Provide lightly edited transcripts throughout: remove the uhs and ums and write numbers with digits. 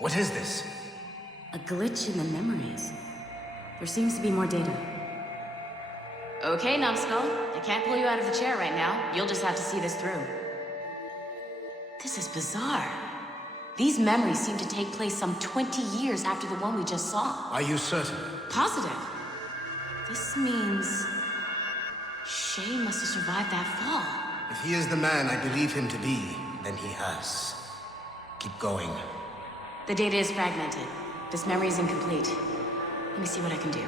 What is this? A glitch in the memories. There seems to be more data. Okay, Numbskull. I can't pull you out of the chair right now. You'll just have to see this through. This is bizarre. These memories seem to take place some 20 years after the one we just saw. Are you certain? Positive. This means... Shay must have survived that fall. If he is the man I believe him to be, then he has. Keep going. The data is fragmented. This memory is incomplete. Let me see what I can do.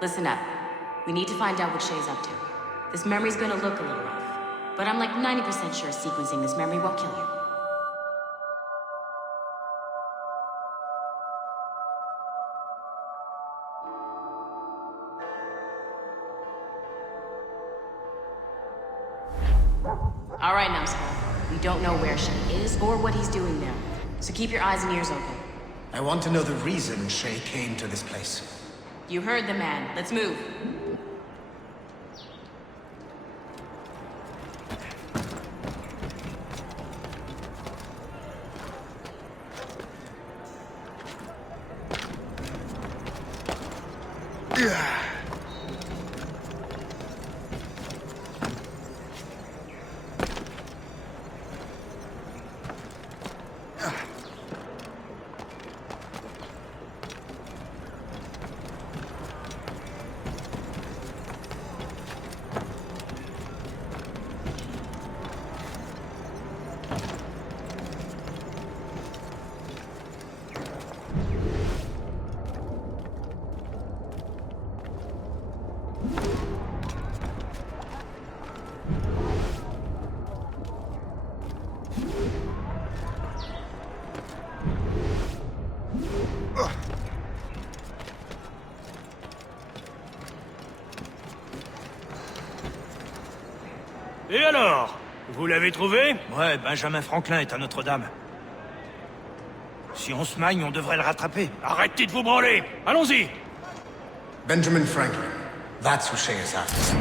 Listen up. We need to find out what Shay's up to. This memory's gonna look a little rough, but I'm like 90% sure sequencing this memory won't kill you. All right, Numbskull. We don't know where Shay is or what he's doing there, so keep your eyes and ears open. I want to know the reason Shay came to this place. You heard the man. Let's move. Et alors? Vous l'avez trouvé? Ouais, Benjamin Franklin est à Notre-Dame. Si on se magne, on devrait le rattraper. Arrêtez de vous branler! Allons-y! Benjamin Franklin. That's who Shay is after.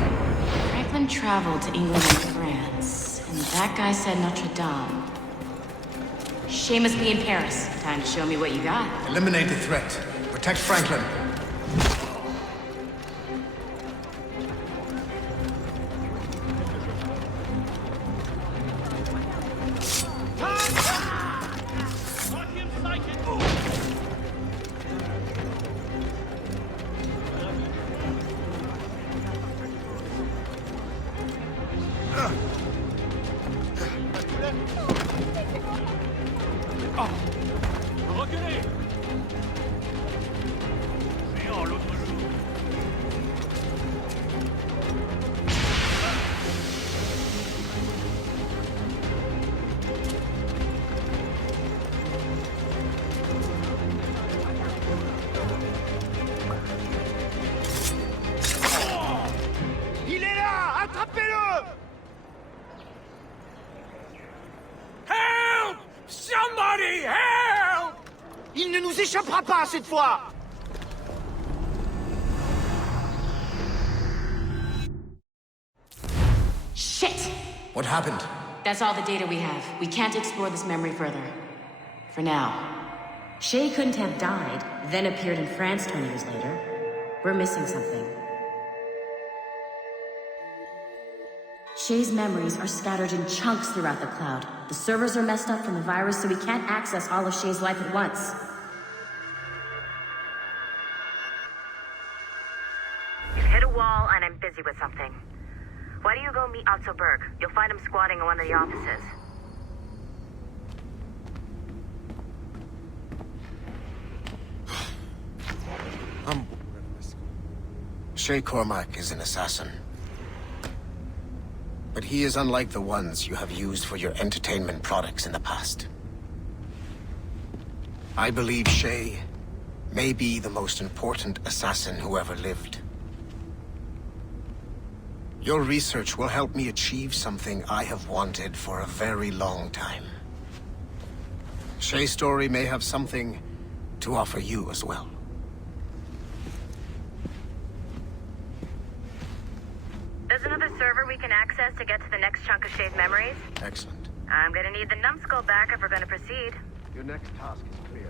Franklin traveled to England and France, and that guy said Notre-Dame. Shay must be in Paris. Time to show me what you got. Eliminate the threat. Protect Franklin. Il ne nous échappera pas cette fois! Shit! What happened? That's all the data we have. We can't explore this memory further. For now. Shay couldn't have died, then appeared in France 20 years later. We're missing something. Shay's memories are scattered in chunks throughout the cloud. The servers are messed up from the virus, so we can't access all of Shay's life at once. You've hit a wall, and I'm busy with something. Why don't you go meet Otto Berg? You'll find him squatting in one of the offices. Shay Cormac is an assassin. But he is unlike the ones you have used for your entertainment products in the past. I believe Shay may be the most important assassin who ever lived. Your research will help me achieve something I have wanted for a very long time. Shay's story may have something to offer you as well. There's another server we can access to get to the next chunk of Shay's memories. Excellent. I'm gonna need the numbskull back if we're gonna proceed. Your next task is clear.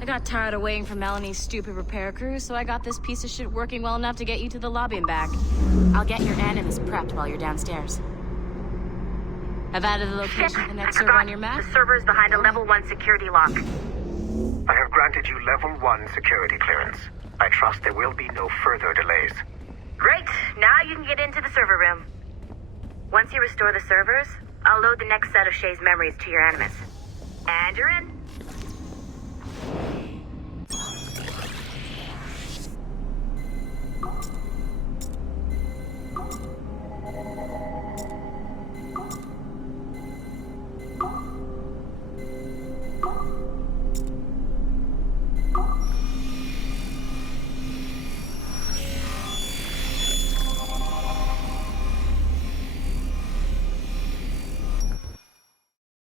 I got tired of waiting for Melanie's stupid repair crew, so I got this piece of shit working well enough to get you to the lobby and back. I'll get your animus prepped while you're downstairs. I've added the location of the next server on your map. The server is behind a level 1 security lock. I have granted you level 1 security clearance. I trust there will be no further delays. Great, now you can get into the server room. Once you restore the servers, I'll load the next set of Shay's memories to your animus. And you're in.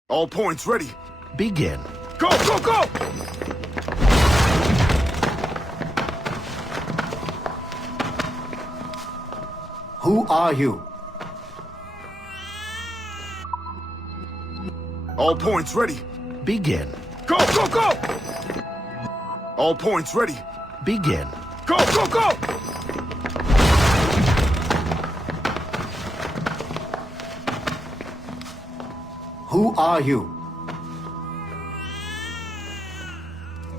All points ready. Begin. Go, go, go! Who are you? All points ready. Begin. Go, go, go! All points ready. Begin. Go, go, go! Who are you?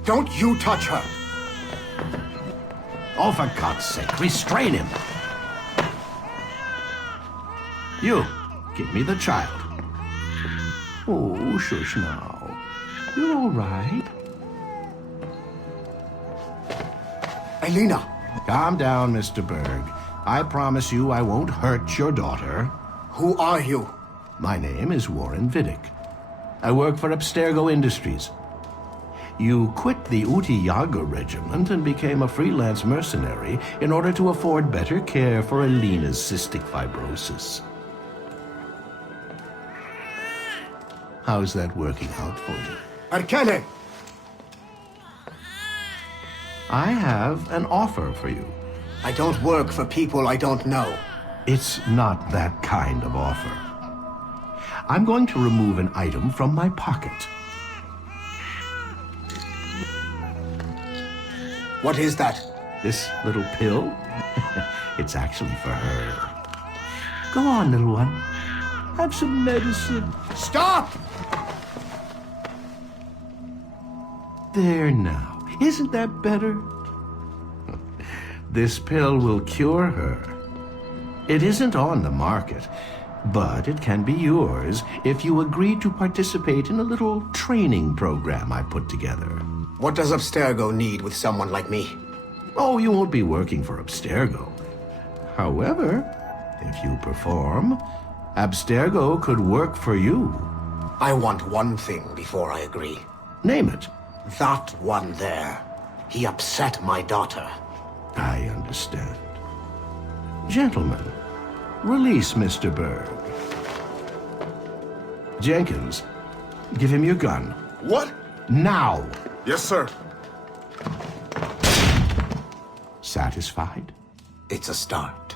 Don't you touch her! Oh, for God's sake, restrain him. You, give me the child. Oh, shush now. You're all right. Elena! Calm down, Mr. Berg. I promise you I won't hurt your daughter. Who are you? My name is Warren Vidic. I work for Abstergo Industries. You quit the Uti-Yaga regiment and became a freelance mercenary in order to afford better care for Elena's cystic fibrosis. How's that working out for you? Arkele! I have an offer for you. I don't work for people I don't know. It's not that kind of offer. I'm going to remove an item from my pocket. What is that? This little pill? It's actually for her. Go on, little one. Have some medicine. Stop! There now. Isn't that better? This pill will cure her. It isn't on the market, but it can be yours if you agree to participate in a little training program I put together. What does Abstergo need with someone like me? Oh, you won't be working for Abstergo. However, if you perform, Abstergo could work for you. I want one thing before I agree. Name it. That one there. He upset my daughter. I understand. Gentlemen, release Mr. Berg. Jenkins, give him your gun. What? Now! Yes, sir. Satisfied? It's a start.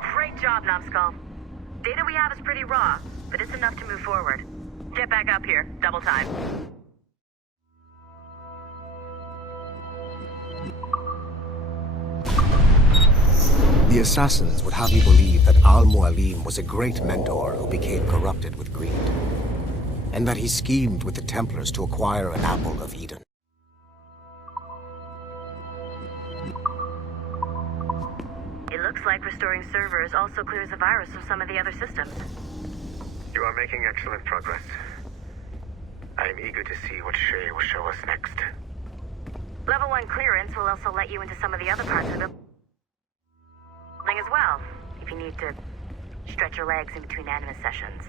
Great job, Numbskull. Data we have is pretty raw, but it's enough to move forward. Get back up here. Double time. The assassins would have you believe that Al-Mualim was a great mentor who became corrupted with greed, and that he schemed with the Templars to acquire an apple of Eden. It looks like restoring servers also clears the virus from some of the other systems. You are making excellent progress. I am eager to see what Shay will show us next. Level 1 clearance will also let you into some of the other parts of the building as well, if you need to stretch your legs in between animus sessions.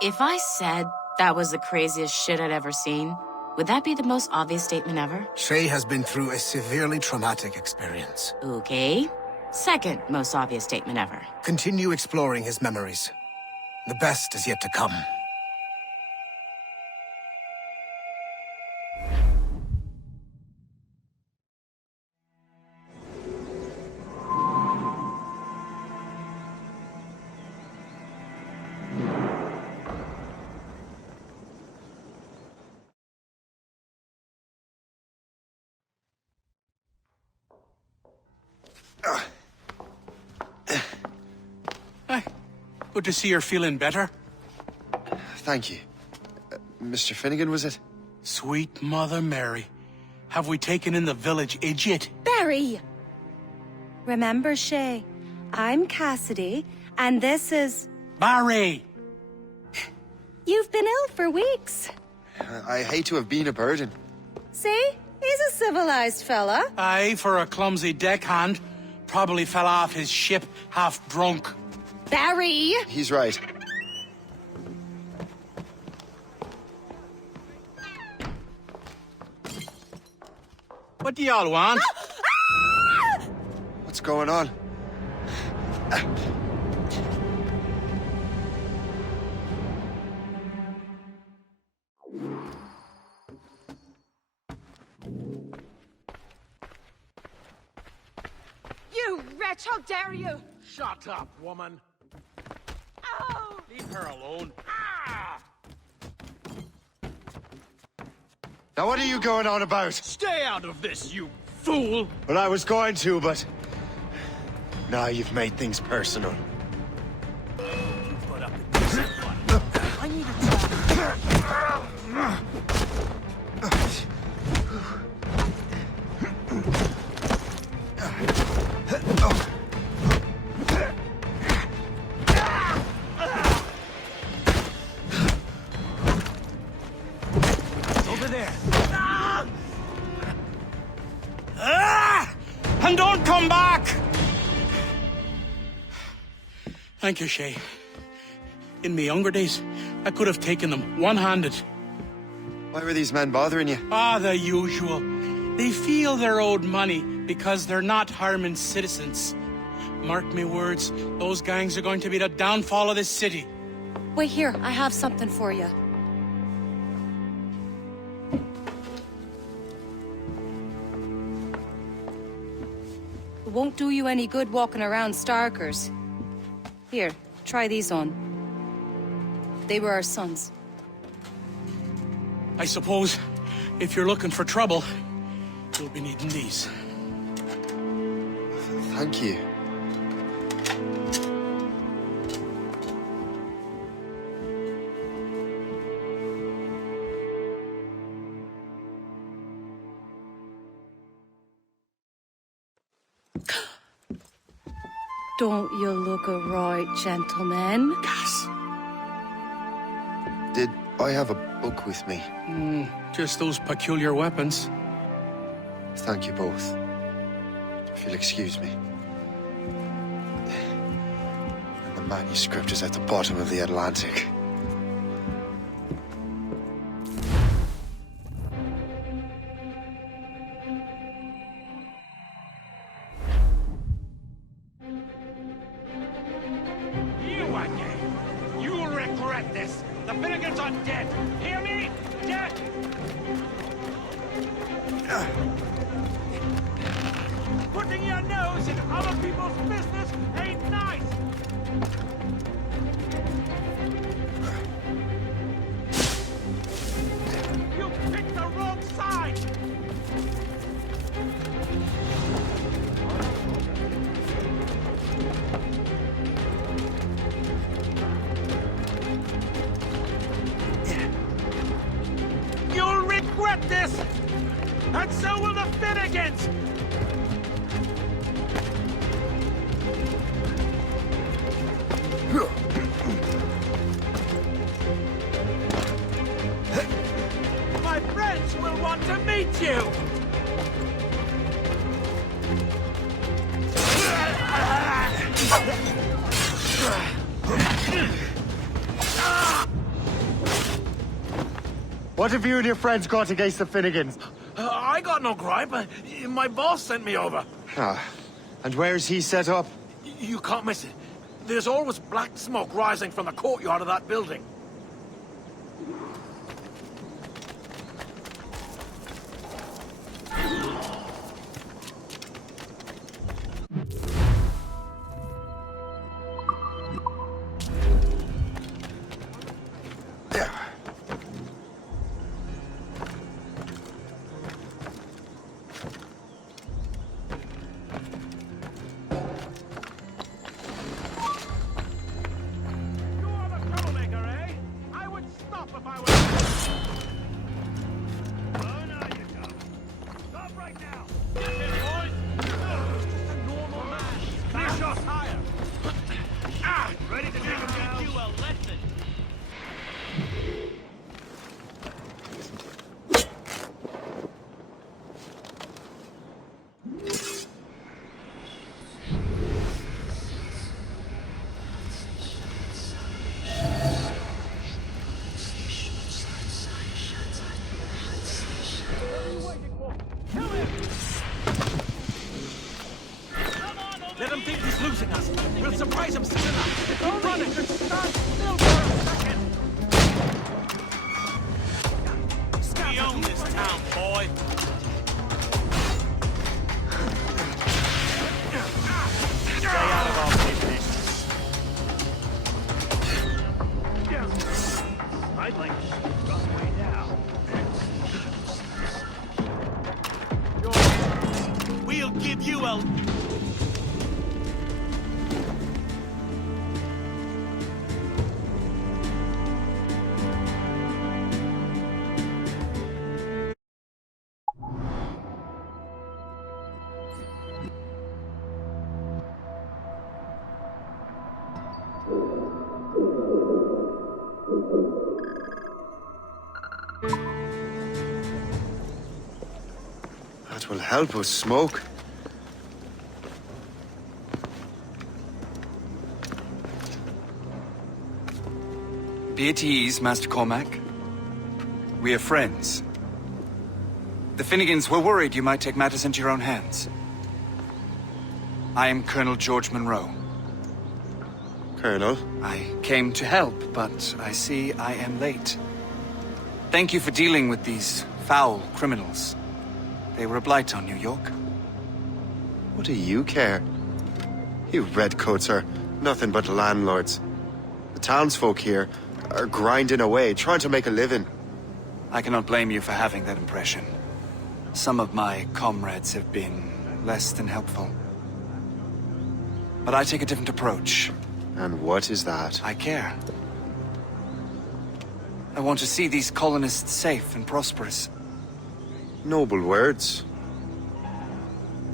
If I said that was the craziest shit I'd ever seen, would that be the most obvious statement ever? Shay has been through a severely traumatic experience. Okay. Second most obvious statement ever. Continue exploring his memories. The best is yet to come. Hi. Good to see you're feeling better. Thank you. Mr. Finnegan, was it? Sweet Mother Mary. Have we taken in the village idiot? Barry! Remember, Shay, I'm Cassidy, and this is... Barry! You've been ill for weeks. I hate to have been a burden. See? He's a civilized fella. Aye, for a clumsy deckhand. Probably fell off his ship half drunk. Barry! He's right. What do y'all want? What's going on? You wretch, how dare you! Shut up, woman. Oh! Leave her alone. Now what are you going on about? Stay out of this, you fool! Well, I was going to, but... Now you've made things personal. Put up with this one. I need over there. And don't come back! Thank you, Shay. In my younger days, I could have taken them one-handed. Why were these men bothering you? Ah, the usual. They feel they're owed money because they're not harming citizens. Mark me words, those gangs are going to be the downfall of this city. Wait here, I have something for you. It won't do you any good walking around Starkers. Here, try these on. They were our sons. I suppose, if you're looking for trouble, you'll be needing these. Thank you. Don't you look a right gentleman? Gas. Did I have a book with me? Just those peculiar weapons. Thank you both. If you'll excuse me. And the manuscript is at the bottom of the Atlantic. You again! You'll regret this! The Finnegans are dead! Hear me? Dead! Putting your nose in other people's business ain't nice! You picked the wrong side! You'll regret this! And so will the Finnegans! What have you and your friends got against the Finnegans? I got no gripe. My boss sent me over. Ah, and where's he set up? You can't miss it. There's always black smoke rising from the courtyard of that building. Let him think he's losing us. We'll surprise him soon enough. Don't run it. Stand still for a second. We own this town, boy. Stay out of our business. I'd like to see you run away now. We'll give you a... That will help us smoke. Be at ease, Master Cormac. We are friends. The Finnegans were worried you might take matters into your own hands. I am Colonel George Monroe. Colonel? I came to help, but I see I am late. Thank you for dealing with these foul criminals. They were a blight on New York. What do you care? You redcoats are nothing but landlords. The townsfolk here are grinding away, trying to make a living. I cannot blame you for having that impression. Some of my comrades have been less than helpful. But I take a different approach. And what is that? I care. I want to see these colonists safe and prosperous. Noble words.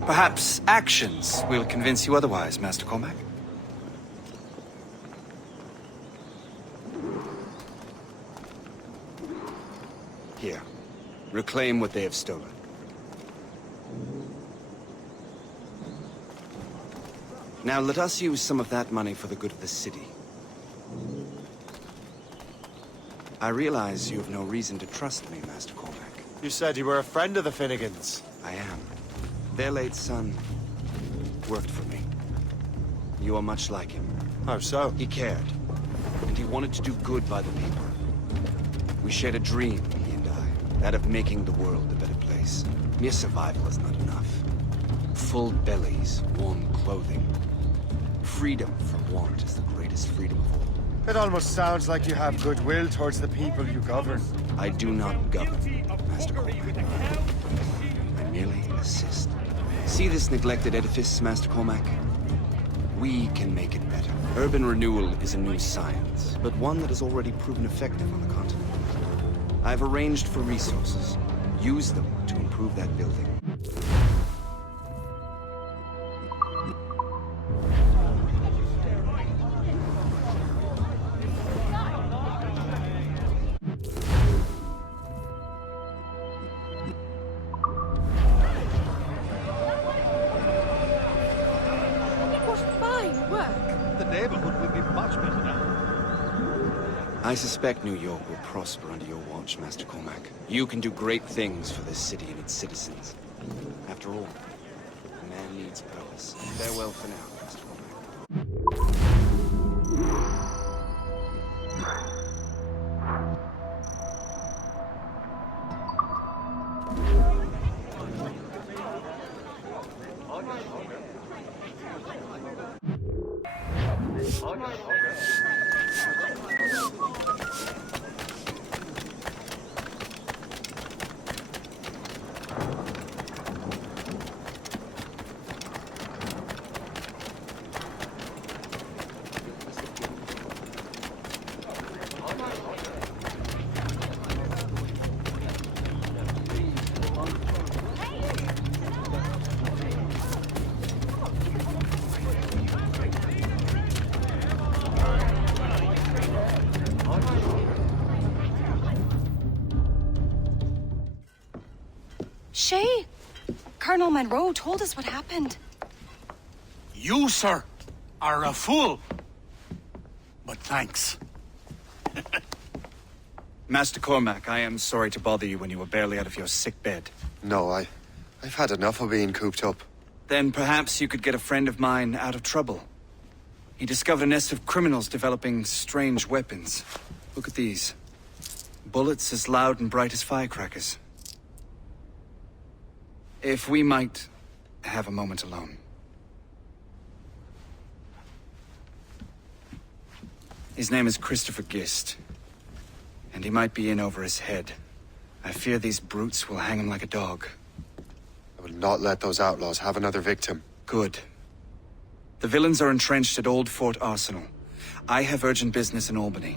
Perhaps actions will convince you otherwise, Master Cormac. Here. Reclaim what they have stolen. Now let us use some of that money for the good of the city. I realize you have no reason to trust me, Master Cormac. You said you were a friend of the Finnegans. I am. Their late son worked for me. You are much like him. How so? He cared, and he wanted to do good by the people. We shared a dream, he and I, that of making the world a better place. Mere survival is not enough. Full bellies, warm clothing. Freedom from want is the greatest freedom of all. It almost sounds like you have goodwill towards the people you govern. I do not govern, Master Cormac. I merely assist. See this neglected edifice, Master Cormac? We can make it better. Urban renewal is a new science, but one that has already proven effective on the continent. I've arranged for resources. Use them to improve that building. I suspect New York will prosper under your watch, Master Cormac. You can do great things for this city and its citizens. After all, a man needs purpose. Farewell for now, Master Cormac. Shay, Colonel Monroe told us what happened. You, sir, are a fool. But thanks. Master Cormac, I am sorry to bother you when you were barely out of your sick bed. No, I've had enough of being cooped up. Then perhaps you could get a friend of mine out of trouble. He discovered a nest of criminals developing strange weapons. Look at these. Bullets as loud and bright as firecrackers. If we might have a moment alone. His name is Christopher Gist. And he might be in over his head. I fear these brutes will hang him like a dog. I will not let those outlaws have another victim. Good. The villains are entrenched at Old Fort Arsenal. I have urgent business in Albany.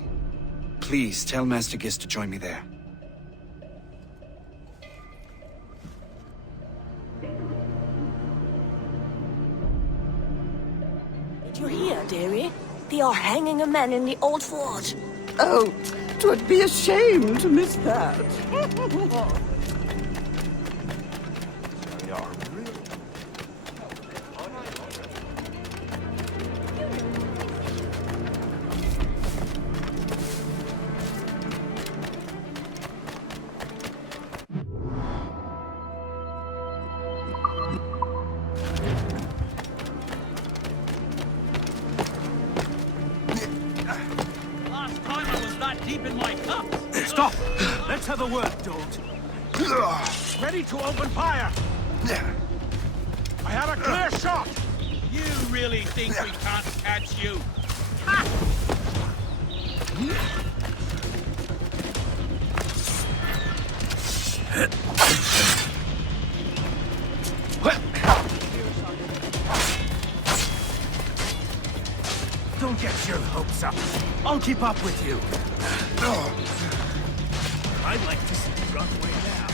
Please tell Master Gist to join me there. Did you hear, dearie? They are hanging a man in the old fort. Oh, 'twould be a shame to miss that. Stop! Let's have a word, Dolt. Ready to open fire! I have a clear shot! You really think we can't catch you? Don't get your hopes up. I'll keep up with you. I'd like to see you run away now.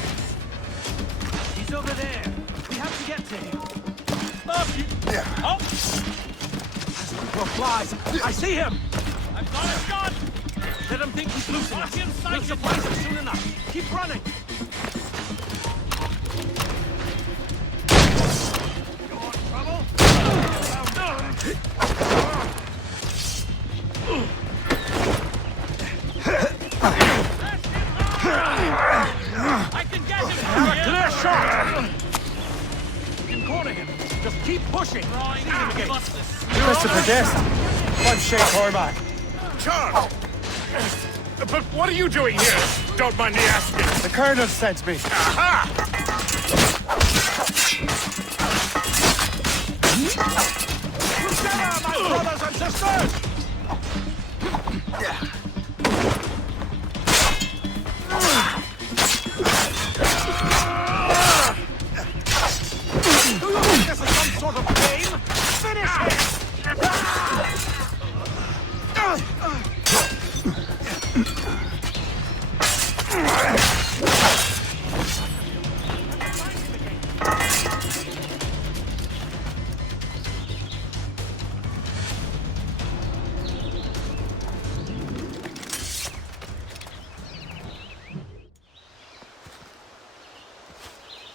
He's over there. We have to get to him. Stop you! Oh! As the crow flies, I see him! I've got a gun! Let him think he's losing us. We'll surprise him soon enough. Keep running! You want trouble? I can get him! I have a clear shot! You can corner him. Just keep pushing. See him again. Christopher Guest. I'm Shay Cormac. Charles! But what are you doing here? Don't mind me asking. The Colonel sent me. Aha! Together, my brothers and sisters! Do you think this is some sort of game? Finish him!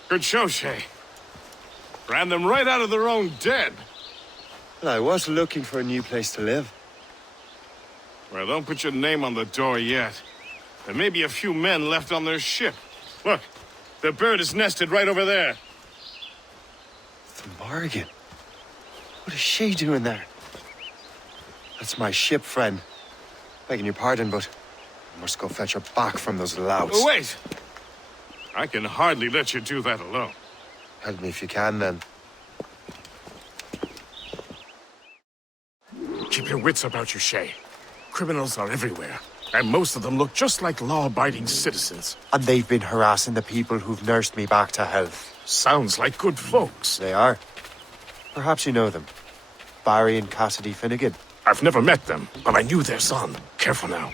Good show, Shay. Ran them right out of their own den. Well, I was looking for a new place to live. Well, don't put your name on the door yet. There may be a few men left on their ship. Look, the bird is nested right over there. The Morrigan. What is she doing there? That's my ship, friend. Begging your pardon, but I must go fetch her back from those louts. Oh, wait! I can hardly let you do that alone. Help me if you can, then. Keep your wits about you, Shay. Criminals are everywhere, and most of them look just like law-abiding citizens. And they've been harassing the people who've nursed me back to health. Sounds like good folks. They are. Perhaps you know them. Barry and Cassidy Finnegan. I've never met them, but I knew their son. Careful now.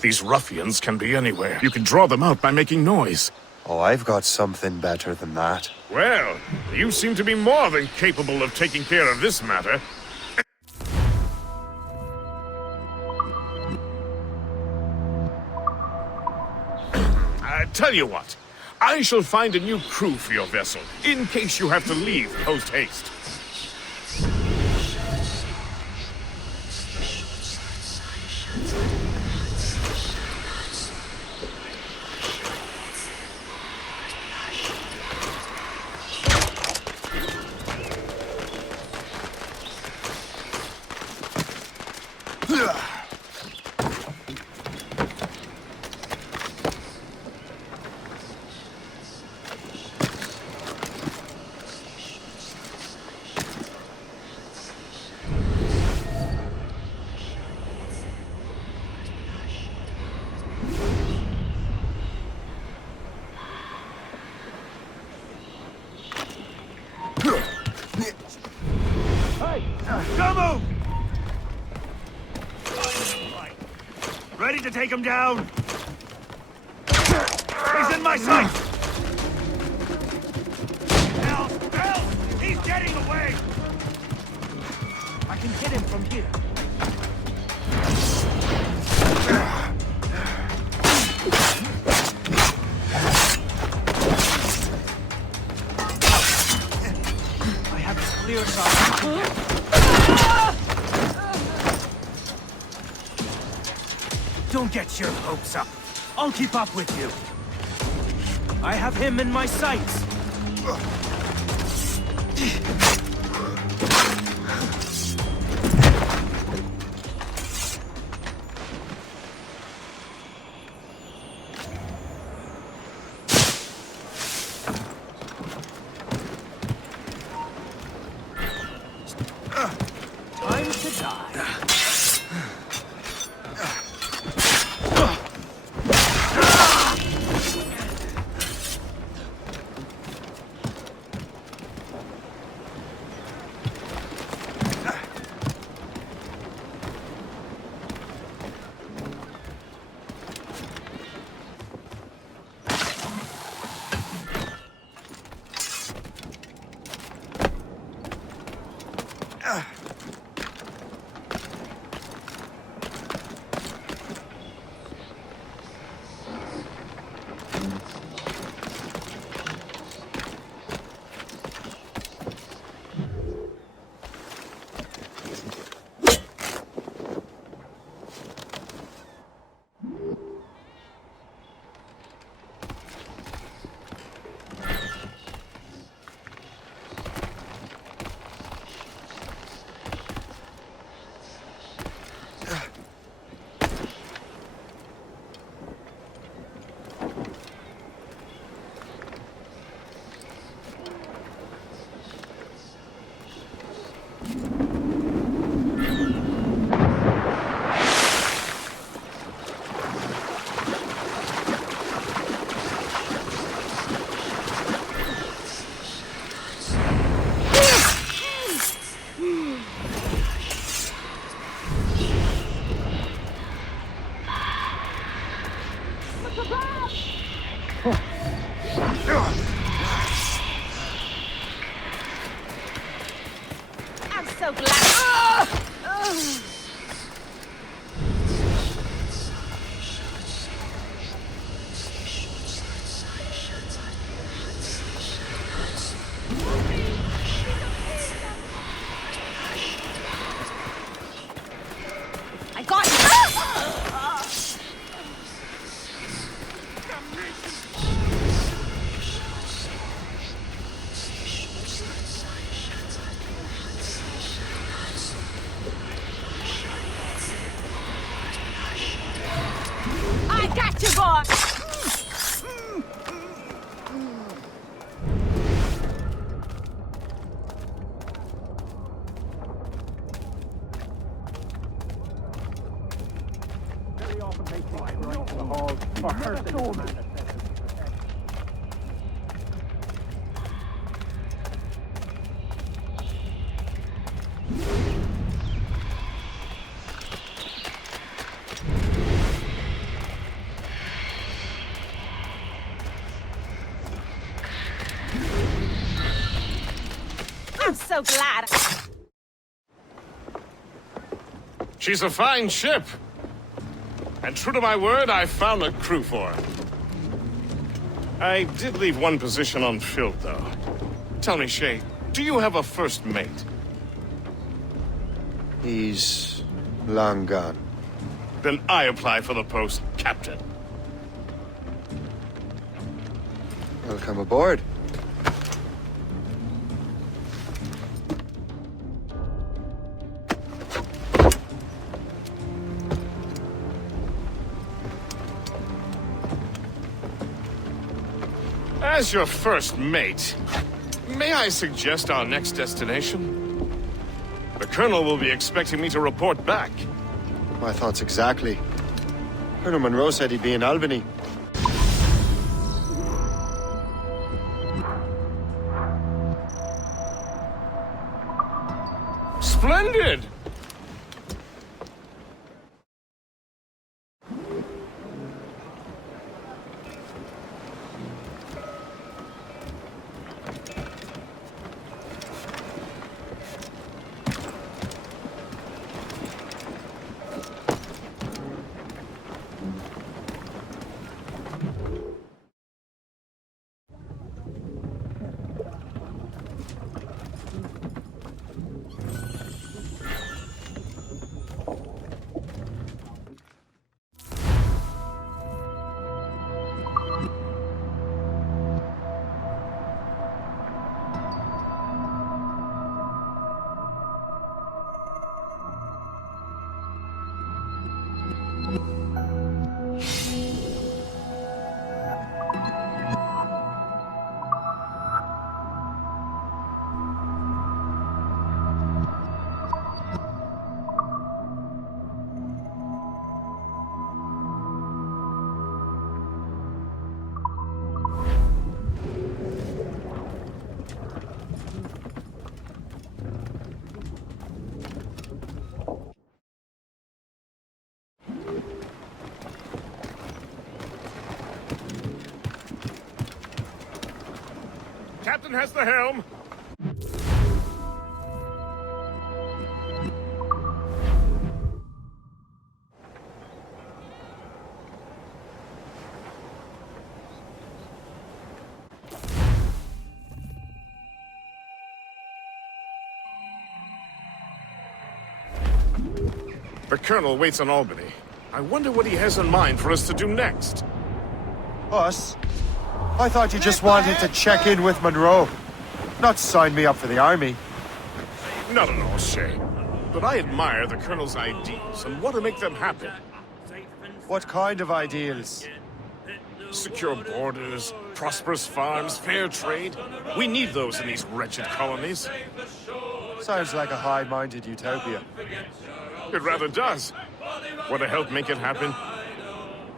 These ruffians can be anywhere. You can draw them out by making noise. Oh, I've got something better than that. Well, you seem to be more than capable of taking care of this matter. Tell you what, I shall find a new crew for your vessel, in case you have to leave post-haste. Ready to take him down? He's in my sight! Help! Help! He's getting away! I can hit him from here. I have this clear shot. Don't get your hopes up. I'll keep up with you. I have him in my sights. Time to die. I'm so glad. I got you. I'm so glad. She's a fine ship. And true to my word, I found a crew for her. I did leave one position unfilled, though. Tell me, Shay, do you have a first mate? He's long gone. Then I apply for the post, Captain. Welcome aboard. As your first mate, may I suggest our next destination? The Colonel will be expecting me to report back. My thoughts exactly. Colonel Monroe said he'd be in Albany. Splendid! Captain has the helm. The Colonel waits on Albany. I wonder what he has in mind for us to do next. Us? I thought you just wanted to check in with Monroe, not sign me up for the army. Not at all, Shay. But I admire the Colonel's ideals and want to make them happen. What kind of ideals? Secure borders, prosperous farms, fair trade. We need those in these wretched colonies. Sounds like a high-minded utopia. It rather does. Want to help make it happen?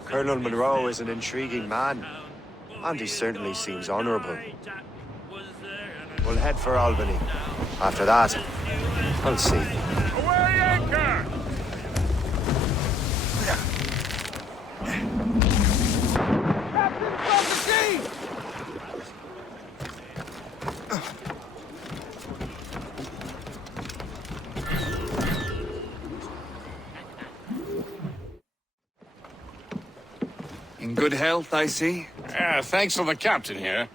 Colonel Monroe is an intriguing man, and he certainly seems honorable. We'll head for Albany. After that, I'll see. Away anchor! In good health, I see. Thanks to the captain here.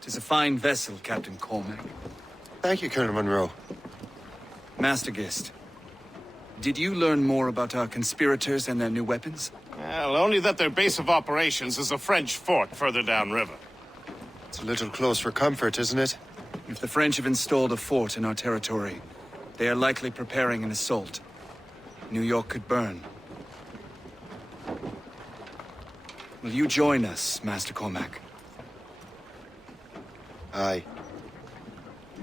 'Tis a fine vessel, Captain Cormac. Thank you, Colonel Monroe. Master Gist, did you learn more about our conspirators and their new weapons? Well, only that their base of operations is a French fort further downriver. It's a little close for comfort, isn't it? If the French have installed a fort in our territory, they are likely preparing an assault. New York could burn. Will you join us, Master Cormac? Aye.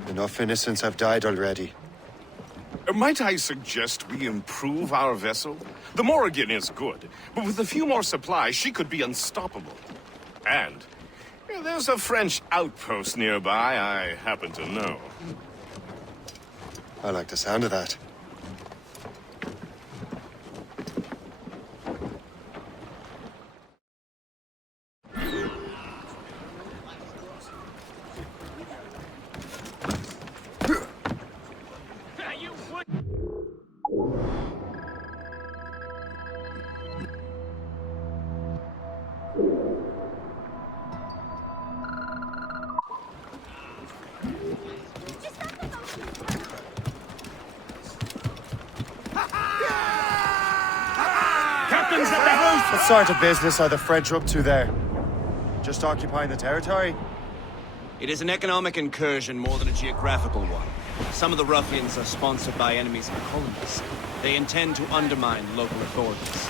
Enough innocents have died already. Might I suggest we improve our vessel? The Morrigan is good, but with a few more supplies, she could be unstoppable. And there's a French outpost nearby I happen to know. I like the sound of that. What sort of business are the French up to there? Just occupying the territory? It is an economic incursion more than a geographical one. Some of the ruffians are sponsored by enemies of the colonies. They intend to undermine local authorities.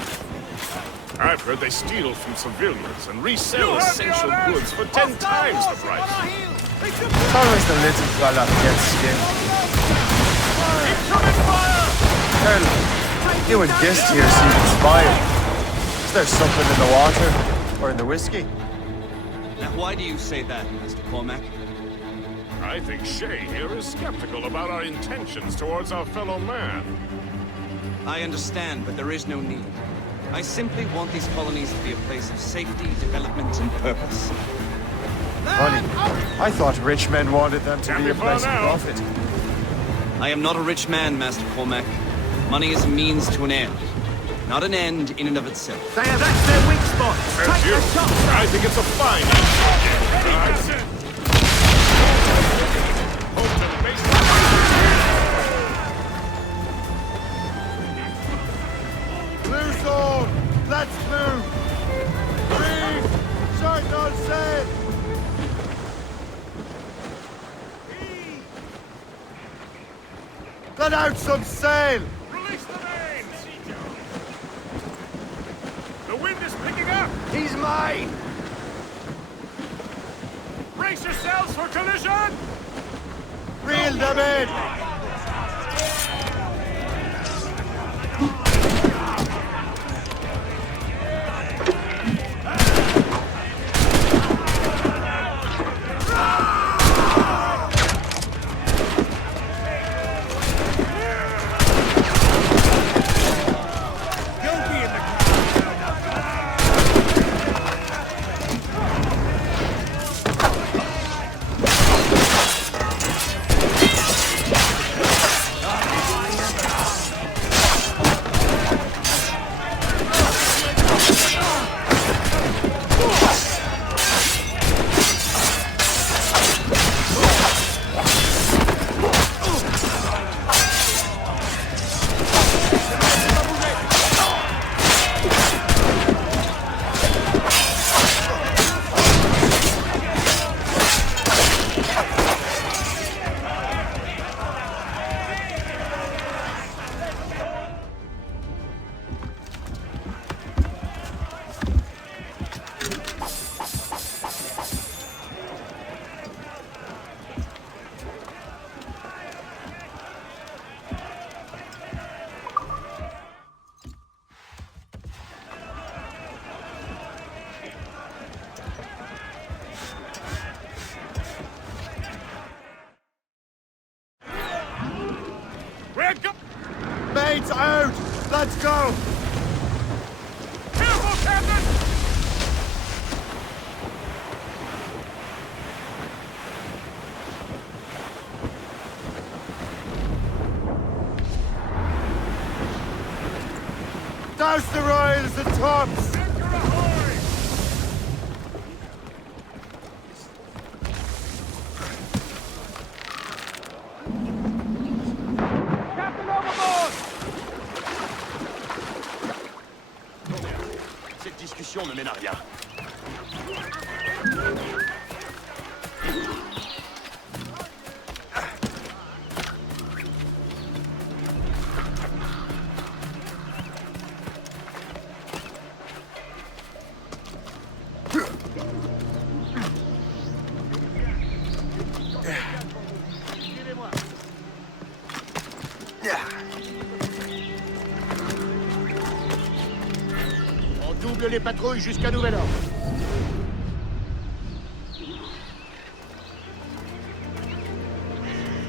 I've heard they steal from civilians and resell essential goods for 10 times the price. It's always the little fella who gets skinned. Colonel, you and Gist here seem inspired. Is there something in the water? Or in the whiskey? Now why do you say that, Mr. Cormac? I think Shay here is skeptical about our intentions towards our fellow man. I understand, but there is no need. I simply want these colonies to be a place of safety, development, and purpose. Funny. I thought rich men wanted them to be a place of profit. I am not a rich man, Master Cormac. Money is a means to an end. Not an end in and of itself. That's their weak spot. Take you. the shot. I think it's a fine. Blue zone! Let's move! Green! Short on sail! Let out some sail! Release the mains! The wind is picking up! He's mine! Brace yourselves for collision! Reel them in! Mates out! Let's go! Careful, Captain! Douse the royals and tops! Ne mène à rien. On double les patrouilles jusqu'à nouvel ordre.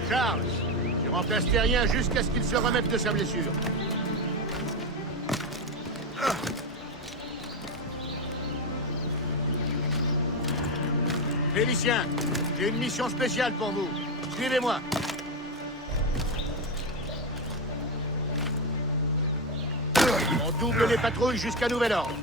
Charles, tu remplaces Terrien jusqu'à ce qu'il se remette de sa blessure. Félicien, j'ai une mission spéciale pour vous. Suivez-moi. On double les patrouilles jusqu'à nouvel ordre.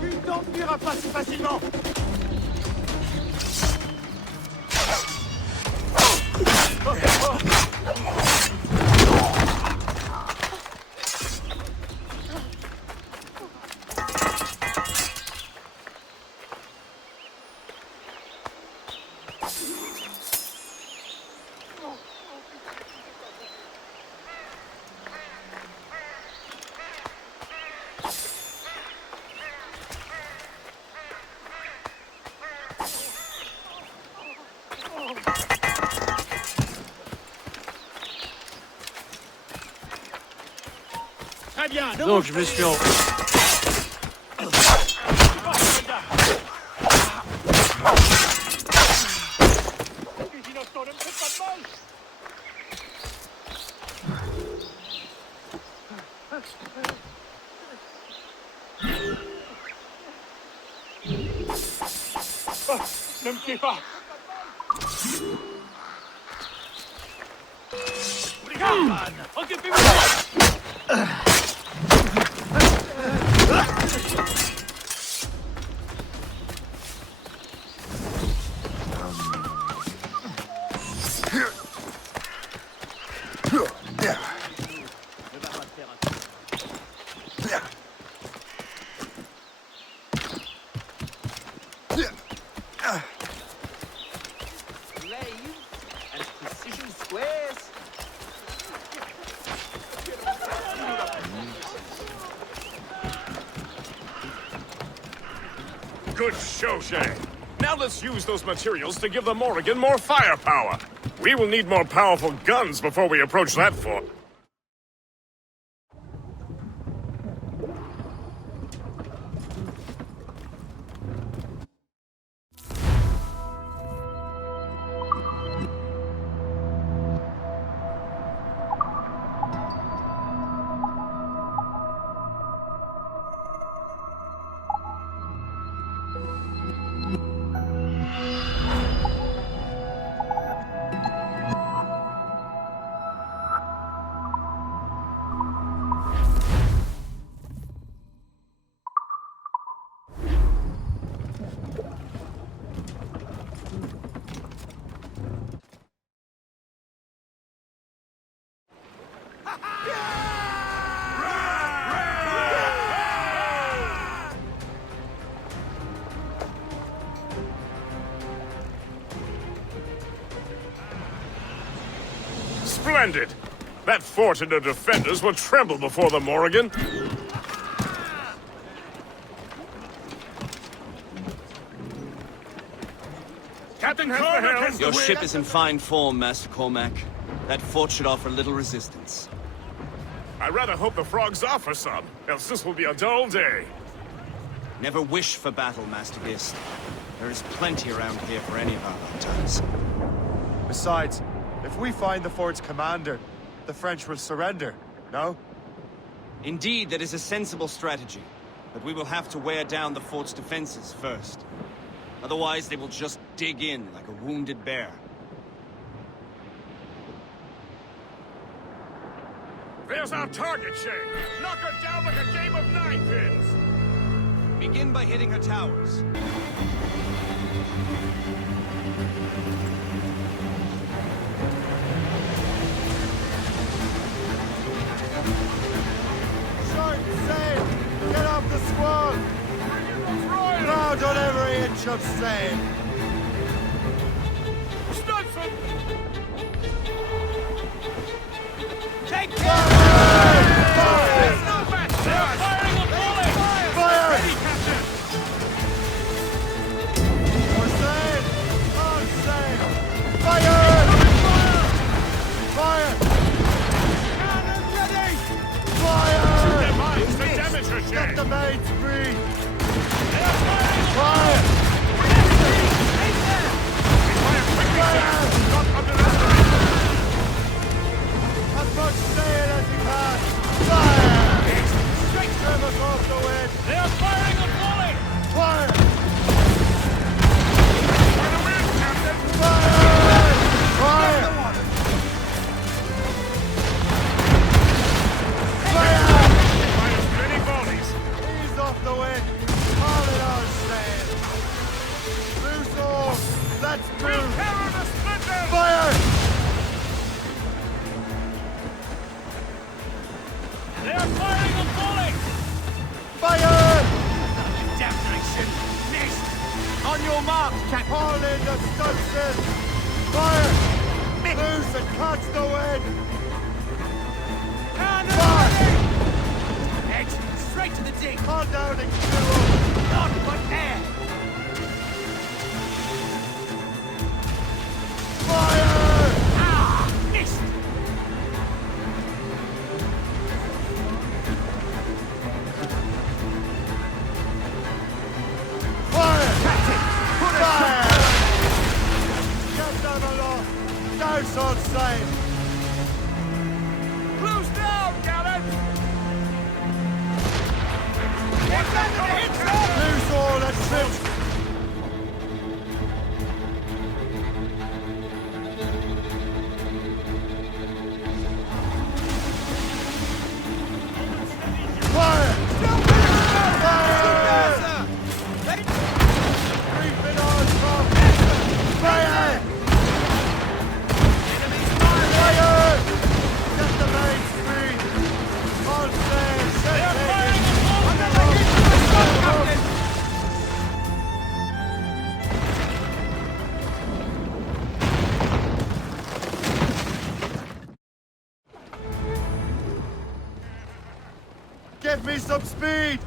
Tu t'en fuiras pas si facilement. Très bien. Donc, je me suis en... Ne me tuez pas. Occupez-vous. Good show, Shay. Now let's use those materials to give the Morrigan more firepower. We will need more powerful guns before we approach that fort. Splendid! That fort and the defenders will tremble before the Morrigan. Captain Cormac, your ship is in fine form, Master Cormac. That fort should offer little resistance. I rather hope the frogs offer some, else this will be a dull day. Never wish for battle, Master Gist. There is plenty around here for any of our lifetimes. Besides, if we find the fort's commander, the French will surrender, no? Indeed, that is a sensible strategy. But we will have to wear down the fort's defenses first. Otherwise, they will just dig in like a wounded bear. There's our target, Shane! Knock her down like a game of 9-pins! Begin by hitting her towers. Short save! Get off the squad! Crowd on every inch of save! Stunson! Take fire! Fire! They're firing a bullet! Fire! Ready, Captain! More save! On save! Fire! Fire! Cannon ready! Fire! Shoot their mines to damage her, Shane! Let the mates free! They're firing a Fire! Take them! Fire quickly, Shane! Not underestimate! As much sail as you can! Fire! Straight service off the wind! They're firing a volley! Fire! For the wind, Captain! Fire! Fire! Fire! Fire as many volleys! Ease off the wind! All in our sail! Loose oar! Let's We'll move! tear the splinters! Fire! They're firing a volley! Fire! Damnation! Missed! On your mark, Captain! Haul in the stunsail! Fire! Loose and catch the wind! Cannon Fire! ready! Heads straight to the dig! Haul down and clear up! Not but air! Fire! Ah! Missed! Fire! Captain! Put us Fire! Get them aloft! Douse on sail! Close down, gallant! Get back to the hit zone! Loose all and trim! Fire! Fire! Creeping on from! Fire! Fire! Get the mains free! On sail! Set taken! Give me some speed!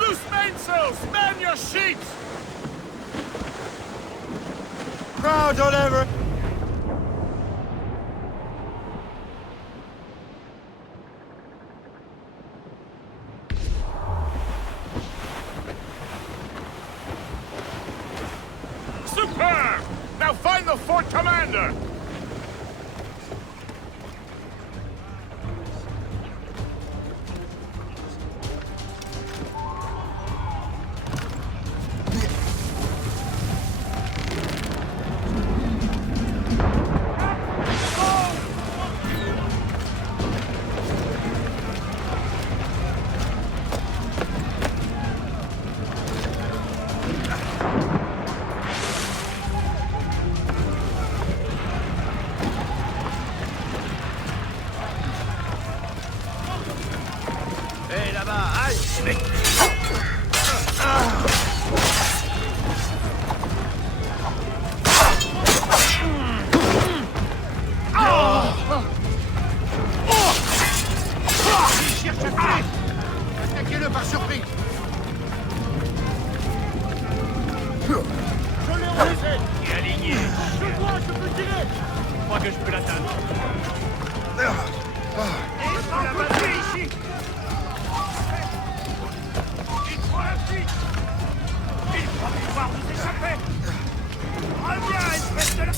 Loose mainsails! Man your sheets! Crowd on every... Superb! Now find the fort commander! Hé, là-bas, aïe! Attaquez-le par surprise! Je l'ai enlevé! Il est aligné! Je peux tirer! Je crois que je peux l'atteindre. Et je la batterie ici! Il faut la fuite! Il faut pouvoir vous échapper! Reviens, espèce de la...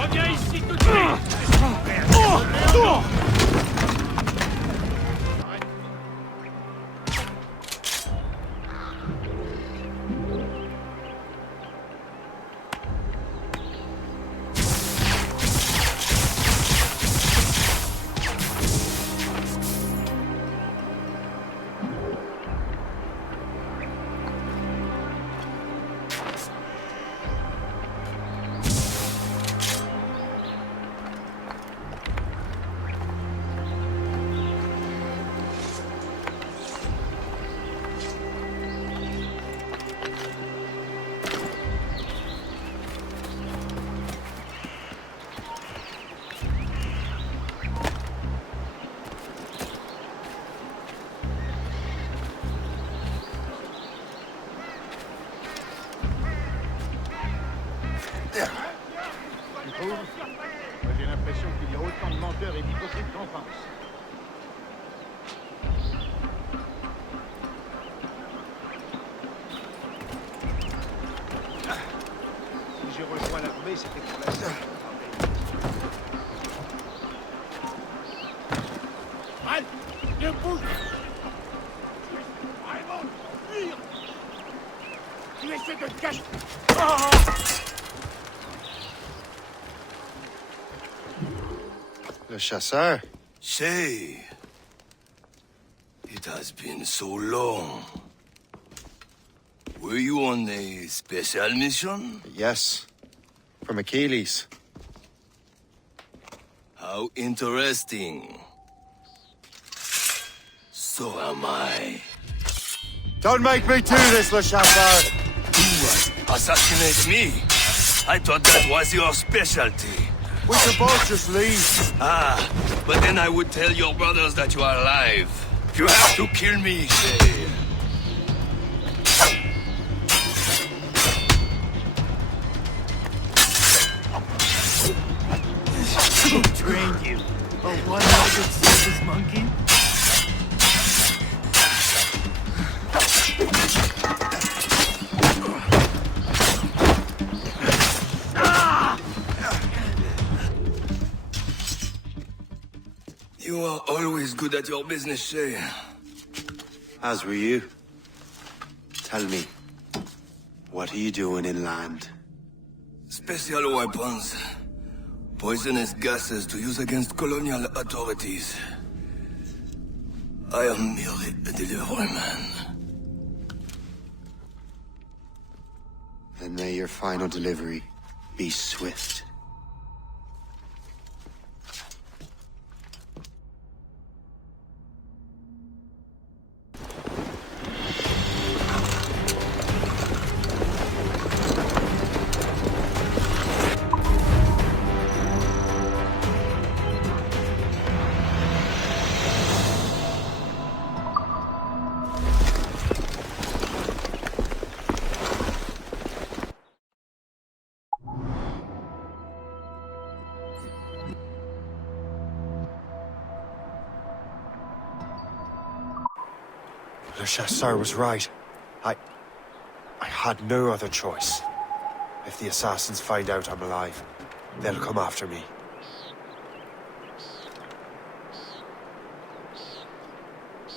Reviens ici tout de suite! J'ai l'impression qu'il y a autant de menteurs et d'hypocrites qu'en France. Si j'ai rejoint l'armée, c'était pour la seule. Halt! Ne bouge! Vraiment, fuir! Tu essaies de te cacher! Le chasseur? Say, it has been so long. Were you on a special mission? Yes. From Achilles. How interesting. So am I. Don't make me do this, Le Chasseur! Assassinate me? I thought that was your specialty. We can both just leave. Ah, but then I would tell your brothers that you are alive. You have to kill me, Shay. Who trained you? A one-legged circus monkey? You are always good at your business, Shay. As were you. Tell me, what are you doing inland? Special weapons. Poisonous gases to use against colonial authorities. I am merely a delivery man. Then may your final delivery be swift. Le Chasseur was right. I had no other choice. If the assassins find out I'm alive, they'll come after me.